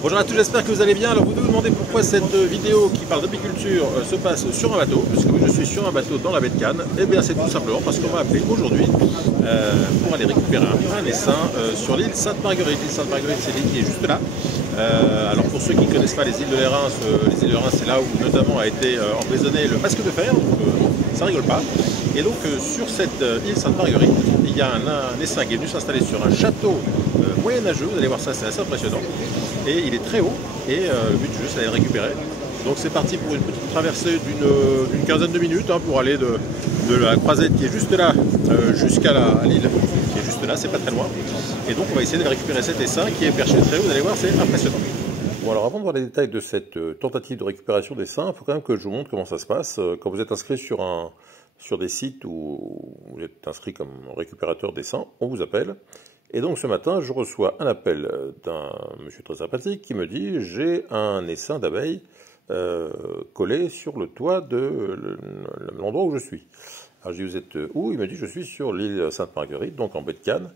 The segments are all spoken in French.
Bonjour à tous, j'espère que vous allez bien. Alors vous vous demandez pourquoi cette vidéo qui parle d'apiculture se passe sur un bateau, puisque oui, je suis sur un bateau dans la baie de Cannes. Eh bien c'est tout simplement parce qu'on m'a appelé aujourd'hui pour aller récupérer un essaim sur l'île Sainte-Marguerite. L'île Sainte-Marguerite, c'est l'île qui est juste là. Alors pour ceux qui ne connaissent pas les îles de Reims, c'est là où notamment a été emprisonné le masque de fer, donc ça rigole pas. Et donc sur cette île Sainte-Marguerite, il y a un essaim qui est venu s'installer sur un château moyenâgeux. Vous allez voir ça, c'est assez impressionnant. Et il est très haut et le but du jeu c'est d'aller le récupérer. Donc c'est parti pour une petite traversée d'une quinzaine de minutes pour aller de la croisette qui est juste là jusqu'à l'île qui est juste là, c'est pas très loin. Et donc on va essayer de récupérer cet essaim qui est perché très haut, vous allez voir, c'est impressionnant. Bon alors avant de voir les détails de cette tentative de récupération d'essaim, il faut quand même que je vous montre comment ça se passe. Quand vous êtes inscrit sur des sites où vous êtes inscrit comme récupérateur d'essaim, on vous appelle. Et donc ce matin, je reçois un appel d'un monsieur très sympathique qui me dit « J'ai un essaim d'abeilles collé sur le toit de l'endroit où je suis. » Alors je dis « Vous êtes où ?» Il me dit « Je suis sur l'île Sainte-Marguerite, donc en baie de Cannes. »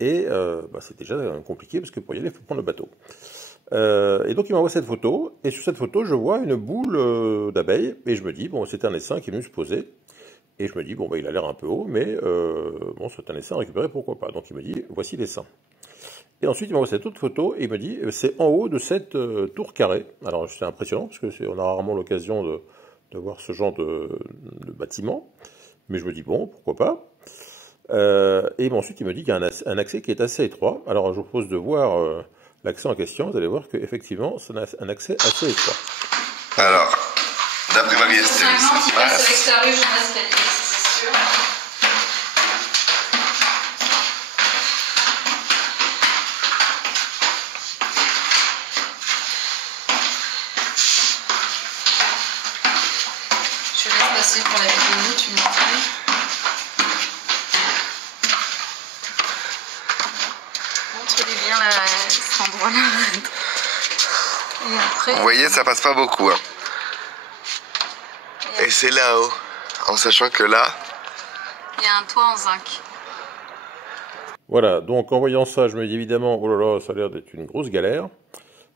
Et c'est déjà compliqué parce que pour y aller, il faut prendre le bateau. Et donc il m'envoie cette photo, et sur cette photo, je vois une boule d'abeilles, et je me dis « Bon, c'est un essaim qui est venu se poser. » Et je me dis, bon, bah, il a l'air un peu haut, mais bon, c'est un essaim à récupérer, pourquoi pas. Donc il me dit, voici l'essaim. Et ensuite, il m'envoie cette autre photo, et il me dit, c'est en haut de cette tour carrée. Alors c'est impressionnant, parce qu'on a rarement l'occasion de voir ce genre de bâtiment. Mais je me dis, bon, pourquoi pas. Et ensuite, il me dit qu'il y a un accès qui est assez étroit. Alors je vous propose de voir l'accès en question. Vous allez voir qu'effectivement, c'est un accès assez étroit. Alors, d'après Marie Estelle, ça passe. L'extérieur, j'en escalier, c'est sûr. Je laisse passer pour la vidéo, tu me dis. Montre-lui bien cet endroit-là. Et après. Vous voyez, ça passe pas beaucoup. Hein. Et c'est là-haut, en sachant que là... Il y a un toit en zinc. Voilà, donc en voyant ça, je me dis évidemment, oh là là, ça a l'air d'être une grosse galère.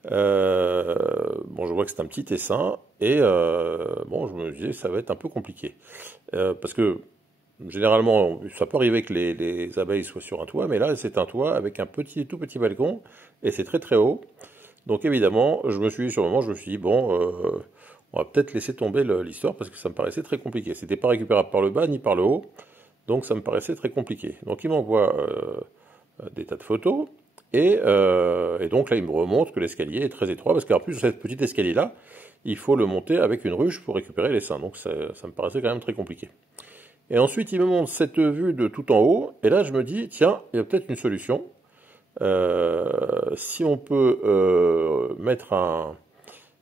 Bon, je vois que c'est un petit essaim, et bon, je me disais, ça va être un peu compliqué. Parce que, généralement, ça peut arriver que les abeilles soient sur un toit, mais là, c'est un toit avec un tout petit balcon, et c'est très très haut. Donc évidemment, sur le moment, je me suis dit, bon, on va peut-être laisser tomber l'histoire, parce que ça me paraissait très compliqué. C'était pas récupérable par le bas, ni par le haut, donc ça me paraissait très compliqué. Donc il m'envoie des tas de photos, et donc là il me remonte que l'escalier est très étroit, parce qu'en plus sur cette petite escalier-là, il faut le monter avec une ruche pour récupérer l'essaim, donc ça me paraissait quand même très compliqué. Et ensuite il me montre cette vue de tout en haut, et là je me dis, tiens, il y a peut-être une solution. Si on peut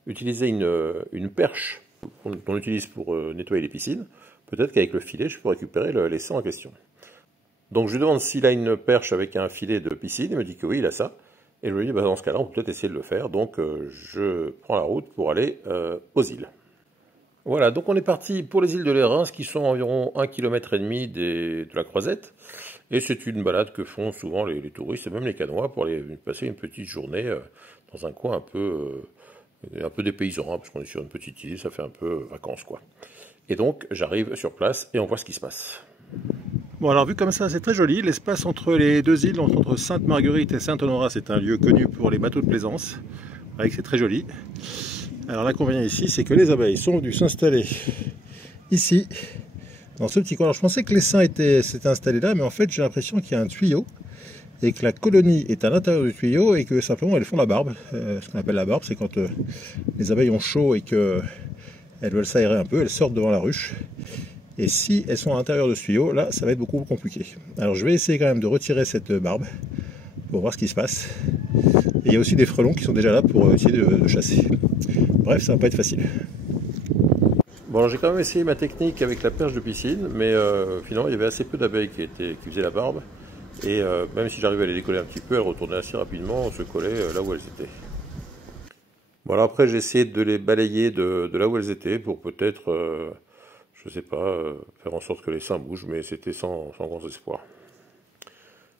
utiliser une perche qu'on utilise pour nettoyer les piscines, peut-être qu'avec le filet, je peux récupérer l'essaim en question. Donc je lui demande s'il a une perche avec un filet de piscine, il me dit que oui, il a ça. Et je lui dis, bah, dans ce cas-là, on peut peut-être essayer de le faire. Donc je prends la route pour aller aux îles. Voilà, donc on est parti pour les îles de Reims, qui sont à environ 1,5 km de la Croisette. Et c'est une balade que font souvent les touristes et même les Cannois pour aller passer une petite journée dans un coin un peu dépaysant, parce qu'on est sur une petite île, ça fait un peu vacances, quoi. Et donc, j'arrive sur place et on voit ce qui se passe. Bon, alors vu comme ça, c'est très joli. L'espace entre les deux îles, entre Sainte-Marguerite et Saint-Honorat, c'est un lieu connu pour les bateaux de plaisance. Vous voyez que c'est très joli. Alors l'inconvénient ici, c'est que les abeilles sont venues s'installer ici, dans ce petit coin. Alors je pensais que l'essaim s'était installé là, mais en fait j'ai l'impression qu'il y a un tuyau et que la colonie est à l'intérieur du tuyau et que simplement elles font la barbe. Ce qu'on appelle la barbe, c'est quand les abeilles ont chaud et qu'elles veulent s'aérer un peu, elles sortent devant la ruche. Et si elles sont à l'intérieur de ce tuyau, là ça va être beaucoup plus compliqué. Alors je vais essayer quand même de retirer cette barbe pour voir ce qui se passe. Et il y a aussi des frelons qui sont déjà là pour essayer de chasser. Bref, ça va pas être facile. Bon, j'ai quand même essayé ma technique avec la perche de piscine, mais finalement il y avait assez peu d'abeilles qui faisaient la barbe. Et même si j'arrivais à les décoller un petit peu, elles retournaient assez rapidement, on se collait là où elles étaient. Voilà, après j'ai essayé de les balayer de là où elles étaient pour peut-être, je sais pas, faire en sorte que les seins bougent, mais c'était sans grand espoir.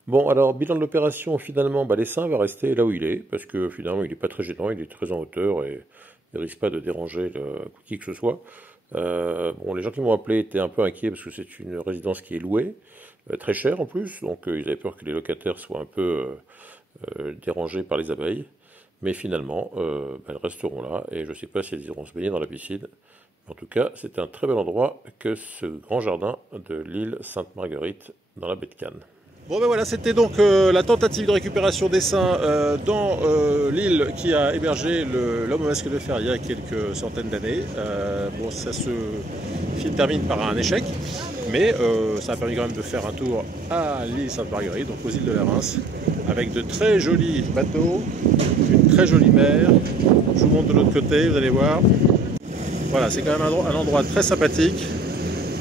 Bon, alors, bilan de l'opération, finalement, l'essaim va rester là où il est, parce que finalement, il n'est pas très gênant, il est très en hauteur et il ne risque pas de déranger qui que ce soit. Bon, les gens qui m'ont appelé étaient un peu inquiets parce que c'est une résidence qui est louée, très chère en plus, donc ils avaient peur que les locataires soient un peu dérangés par les abeilles. Mais finalement, elles resteront là et je ne sais pas si elles iront se baigner dans la piscine. En tout cas, c'est un très bel endroit que ce grand jardin de l'île Sainte-Marguerite dans la baie de Cannes. Bon ben voilà, c'était donc la tentative de récupération d'essaims dans l'île qui a hébergé l'homme au masque de fer il y a quelques centaines d'années. Bon, ça se termine par un échec, mais ça a permis quand même de faire un tour à l'île Sainte-Marguerite, donc aux îles de la Rince, avec de très jolis bateaux, une très jolie mer. Je vous montre de l'autre côté, vous allez voir. Voilà, c'est quand même un endroit très sympathique,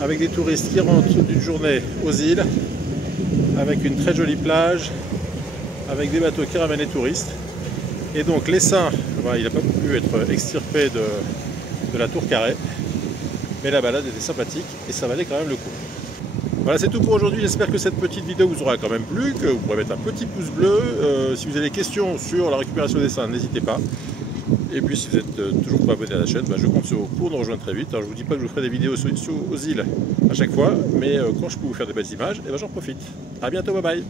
avec des touristes qui rentrent d'une journée aux îles, avec une très jolie plage, avec des bateaux qui ramènent les touristes. Et donc l'essaim, il n'a pas pu être extirpé de la tour carrée, mais la balade était sympathique et ça valait quand même le coup. Voilà, c'est tout pour aujourd'hui. J'espère que cette petite vidéo vous aura quand même plu, que vous pourrez mettre un petit pouce bleu. Si vous avez des questions sur la récupération d'essaims, n'hésitez pas. Et puis si vous êtes toujours pas abonné à la chaîne, je compte sur vous pour nous rejoindre très vite. Alors je vous dis pas que je vous ferai des vidéos aux îles à chaque fois, mais quand je peux vous faire des belles images, j'en profite. A bientôt, bye bye.